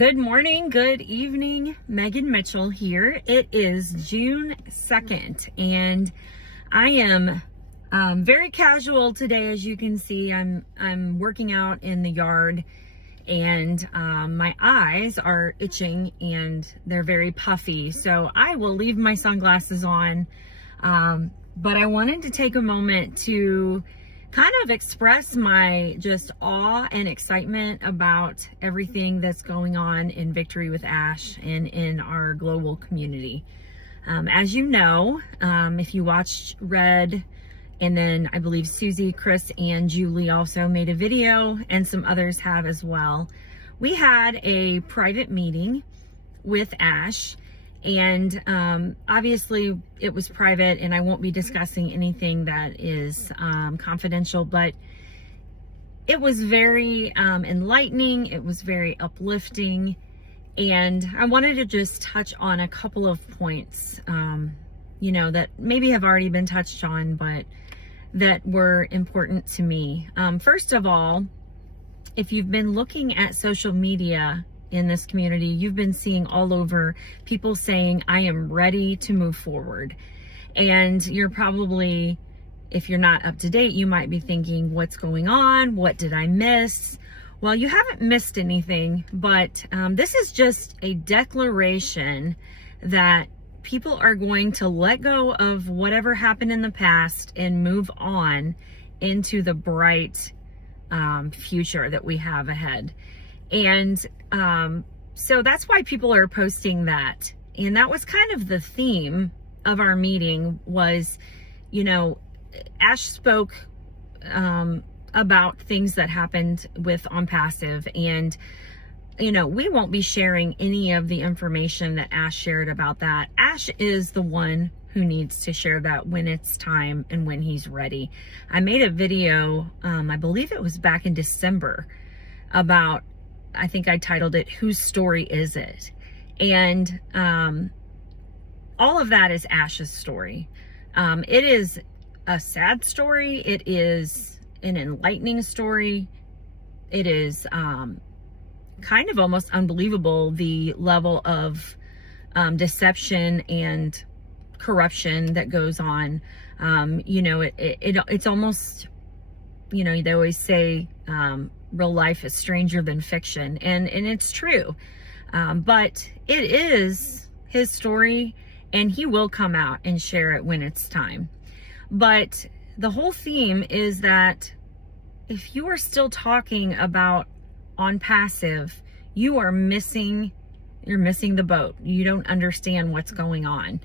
Good morning, good evening. Megan Michell here. It is June 2nd and I am very casual today. As you can see, I'm working out in the yard and my eyes are itching and they're very puffy. So I will leave my sunglasses on. But I wanted to take a moment to kind of express my just awe and excitement about everything that's going on in Victory with Ash and in our global community. As you know, if you watched Red, and then I believe Susie, Chris, and Julie also made a video, and some others have as well. We had a private meeting with Ash, and obviously it was private and I won't be discussing anything that is confidential, but it was very enlightening. It was very uplifting, and I wanted to just touch on a couple of points that maybe have already been touched on, but that were important to me. First of all, if you've been looking at social media in this community, you've been seeing all over people saying, I am ready to move forward. And you're probably, if you're not up to date, you might be thinking, what's going on? What did I miss? Well, you haven't missed anything, but this is just a declaration that people are going to let go of whatever happened in the past and move on into the bright future that we have ahead. And so that's why people are posting that. And that was kind of the theme of our meeting was, Ash spoke about things that happened with On Passive. And, we won't be sharing any of the information that Ash shared about that. Ash is the one who needs to share that when it's time and when he's ready. I made a video, I believe it was back in December, about, I think I titled it, Whose Story Is It? And all of that is Ash's story. It is a sad story. It is an enlightening story. It is kind of almost unbelievable, the level of deception and corruption that goes on. It's almost, they always say, real life is stranger than fiction, and it's true, but it is his story, and he will come out and share it when it's time. But the whole theme is that if you are still talking about On Passive, you're missing the boat. You don't understand what's going on.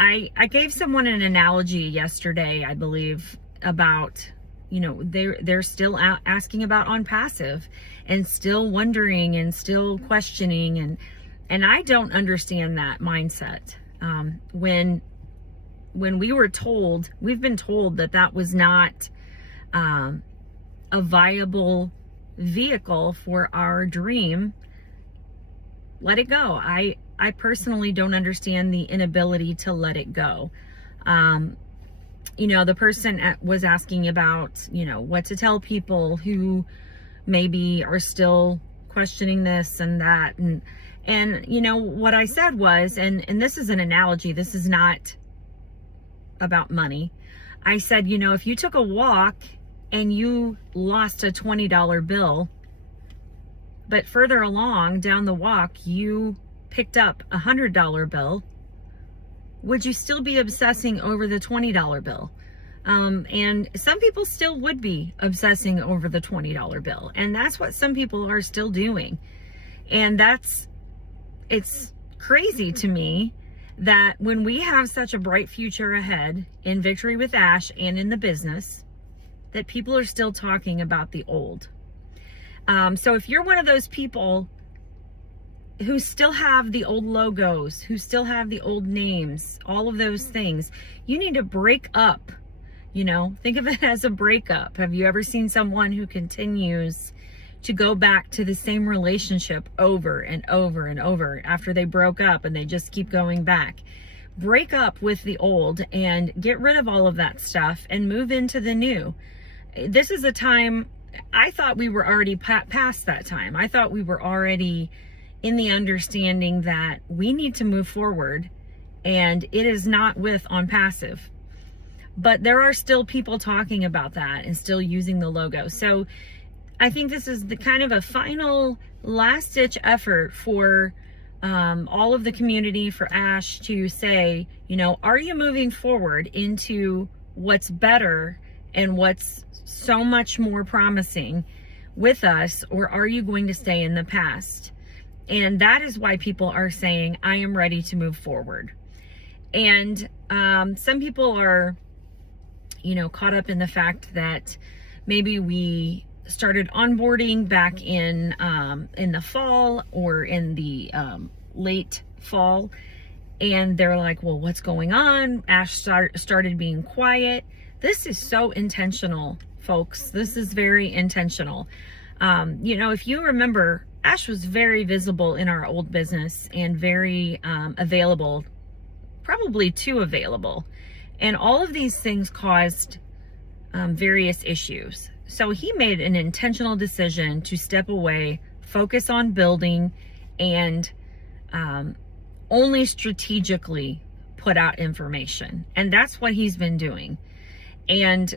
I gave someone an analogy yesterday, I believe, about they're still out asking about On Passive and still wondering and still questioning, and I don't understand that mindset. When we've been told that was not a viable vehicle for our dream, let it go. I personally don't understand the inability to let it go. The person was asking about, what to tell people who maybe are still questioning this and that. And what I said was, and this is an analogy, this is not about money. I said, if you took a walk and you lost a $20 bill, but further along down the walk, you picked up a $100 bill, would you still be obsessing over the $20 bill? And some people still would be obsessing over the $20 bill. And that's what some people are still doing. And it's crazy to me that when we have such a bright future ahead in Victory with Ash and in the business, that people are still talking about the old. So if you're one of those people who still have the old logos, who still have the old names, all of those things, you need to break up. Think of it as a breakup. Have you ever seen someone who continues to go back to the same relationship over and over and over after they broke up, and they just keep going back? Break up with the old and get rid of all of that stuff and move into the new. This is a time I thought we were already past that time. I thought we were already in the understanding that we need to move forward, and it is not with on passive. But there are still people talking about that and still using the logo. So I think this is the kind of a final last ditch effort for all of the community, for Ash to say, you know, are you moving forward into what's better and what's so much more promising with us, or are you going to stay in the past? And that is why people are saying, I am ready to move forward. And some people are, you know, caught up in the fact that maybe we started onboarding back in the fall or in the late fall, and they're like, well, what's going on? Ash started being quiet. This is so intentional, folks. This is very intentional. You know, if you remember, Ash was very visible in our old business and very available, probably too available. And all of these things caused various issues. So he made an intentional decision to step away, focus on building, and only strategically put out information. And that's what he's been doing. And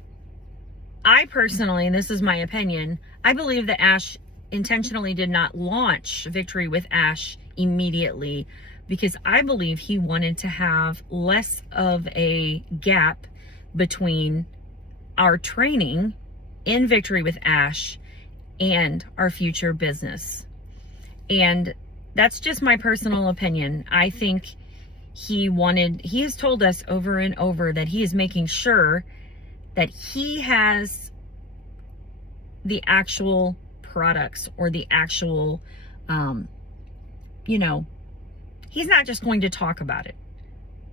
I personally, and this is my opinion, I believe that Ash intentionally did not launch Victory with Ash immediately, because I believe he wanted to have less of a gap between our training in Victory with Ash and our future business. And that's just my personal opinion. I think he has told us over and over that he is making sure that he has the actual products or the actual, you know, he's not just going to talk about it.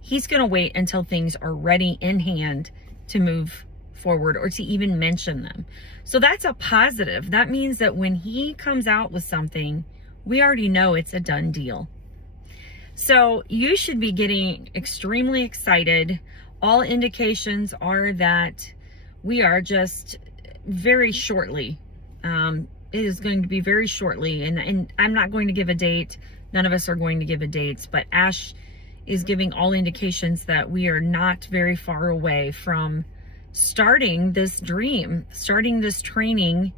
He's going to wait until things are ready in hand to move forward or to even mention them. So that's a positive. That means that when he comes out with something, we already know it's a done deal. So you should be getting extremely excited. All indications are that we are just very shortly, it is going to be very shortly, and I'm not going to give a date. None of us are going to give a date, but Ash is giving all indications that we are not very far away from starting this dream, starting this training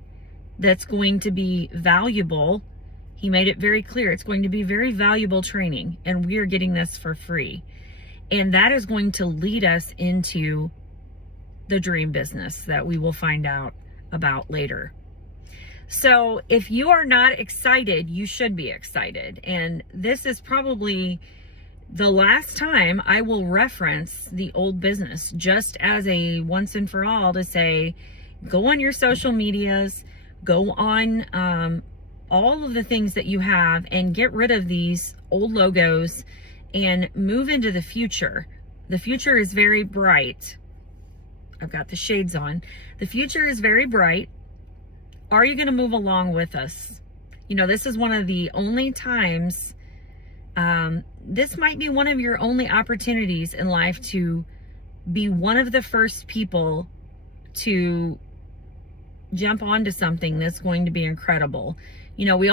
that's going to be valuable. He made it very clear it's going to be very valuable training, and we are getting this for free. And that is going to lead us into the dream business that we will find out about later. So if you are not excited, you should be excited. And this is probably the last time I will reference the old business, just as a once and for all, to say, go on your social medias, go on all of the things that you have, and get rid of these old logos and move into the future. The future is very bright. I've got the shades on. The future is very bright. Are you going to move along with us? You know, this is one of the only times, this might be one of your only opportunities in life to be one of the first people to jump onto something that's going to be incredible. You know, we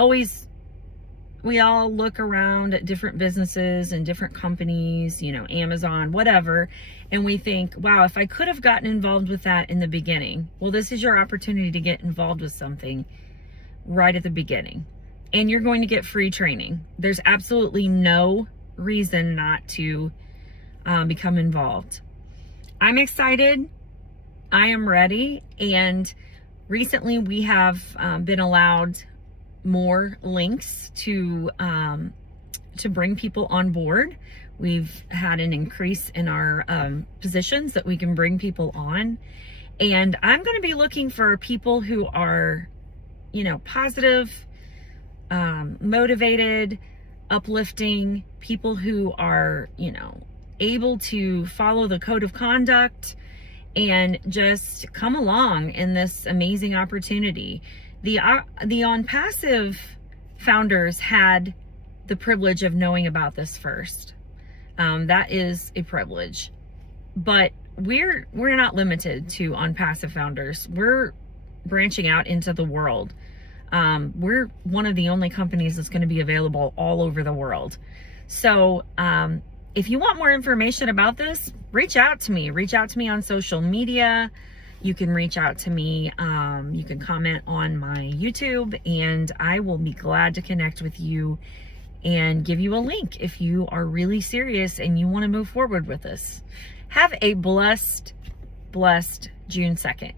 all look around at different businesses and different companies, you know, Amazon, whatever, and we think, wow, if I could have gotten involved with that in the beginning. Well, this is your opportunity to get involved with something right at the beginning, and you're going to get free training. There's absolutely no reason not to become involved. I'm excited. I am ready. And recently we have been allowed more links to bring people on board. We've had an increase in our positions that we can bring people on. And I'm going to be looking for people who are, you know, positive, motivated, uplifting, people who are, you know, able to follow the code of conduct and just come along in this amazing opportunity. The on passive founders had the privilege of knowing about this first. That is a privilege, but we're not limited to on passive founders. We're branching out into the world. We're one of the only companies that's going to be available all over the world. So if you want more information about this, reach out to me. Reach out to me on social media. You can reach out to me. You can comment on my YouTube, and I will be glad to connect with you and give you a link if you are really serious and you want to move forward with this. Have a blessed June 2nd.